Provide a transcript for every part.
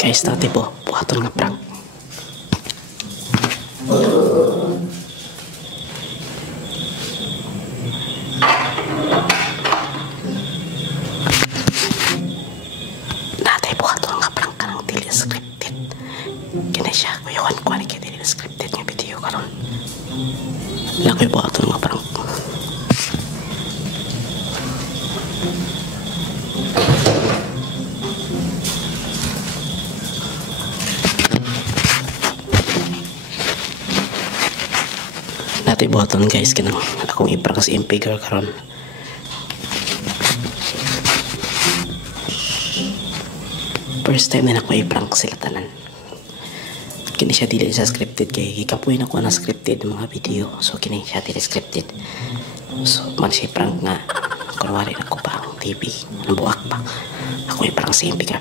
Guys, dati po, buhaton nga prank. Dati buhaton nga prank ka ng dili scripted. Kina siya, kuyawan ko ni dili scripted nga video karon. Lakoy buhaton nga prank. Dati buhaton guys, kinang akong iprank si MP girl karon. First time na ako iprank sila tanan. Kini siya dili sa scripted kay gikapoy na ko na scripted mga video. So kini siya dili scripted. So man siya prank nga kunwari na ko pa ang TV, ang buwak pa. Ako iprank si MP girl.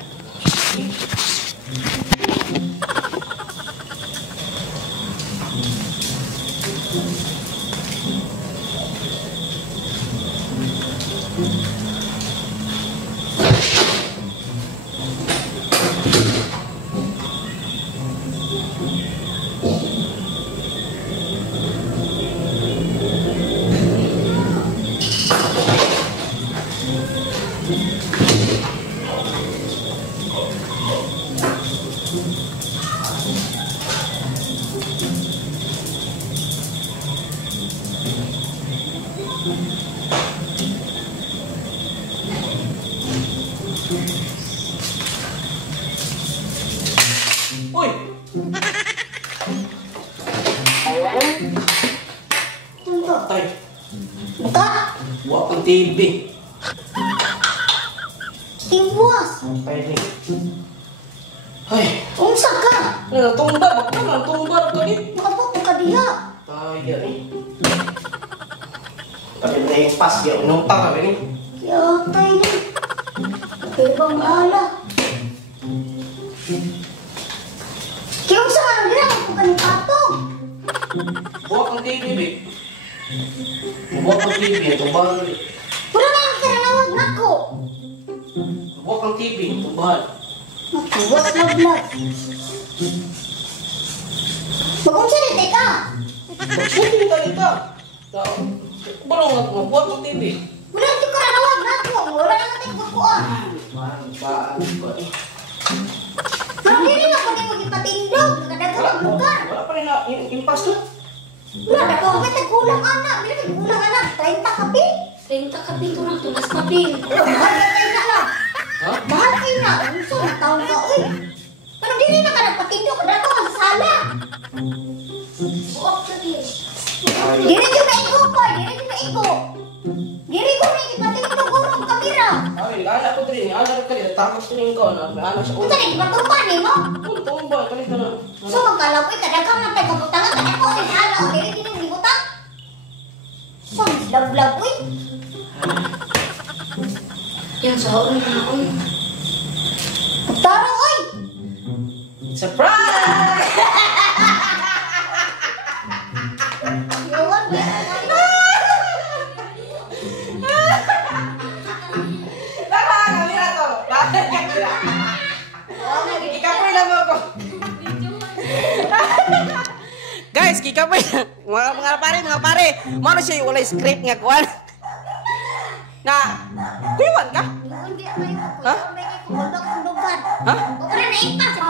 Uy! Tay! Buka! Buwa kang TV! Iwas! Tay ni! Ay! Unsa ka? Tumba! Baka naman tumba ka ni! Makaputo ka diha! Tay ni! Tapi na yung pas niya. Unumpa ka ni! Yatay ni! Pero bang bahala? Kaya unsa ka nang diha? Kung kanong patong! Buwa kang TV, be! Buwa kang TV! Tumba ka ni! Pura na ang karanawag na ko! Buwa kang TV! Tumba! Matuwas na vlog! Mag-unsa rin ka? Magsuting ka nita! Balong nga mo, buwa kang TV! Wala yung karanawag na ko! Wala na natin kukuha! Parang paan ko eh! Parang hindi na pwede mag-ipatindog! Nakadagang ang lugar! Wala pa rin na impas to! Wala na ko! May nagkulang anak! May nagkulang anak! 30 kapi! 30 kapin ko lang tulas kapin. Mahal kayo na lang! Ha? Mahal kayo na! Unsa na taon ka, uy! Pero dili na ka nagpatindog! Kada ka sa sala! Buok sa din. Dili ko na iko, boy! Dili ko na iko! Dili ko na ipatindog urong kamera! Ay, anak ko din. Anak ko din. Takot ko rin ko. May anak sa ulo. Unsa na ipatupan ni mo? Tumba, kanita na. So magkalapoy kadaghan na tayo kabutangan kada ko ni sala o dili kini gibutang. So lab-lab uy. Yan sa ako na ako. Taro oy. Surprise! Yawan ba? Kamera to. Kikapoy lang ako. Guys, kikapoy. Mga pare. Mano siya yung walay script nga kuwan. Na, kuyawan ka? Hindi kayo. Ha? May kumundag-kundugan. Ha? O para na ipas.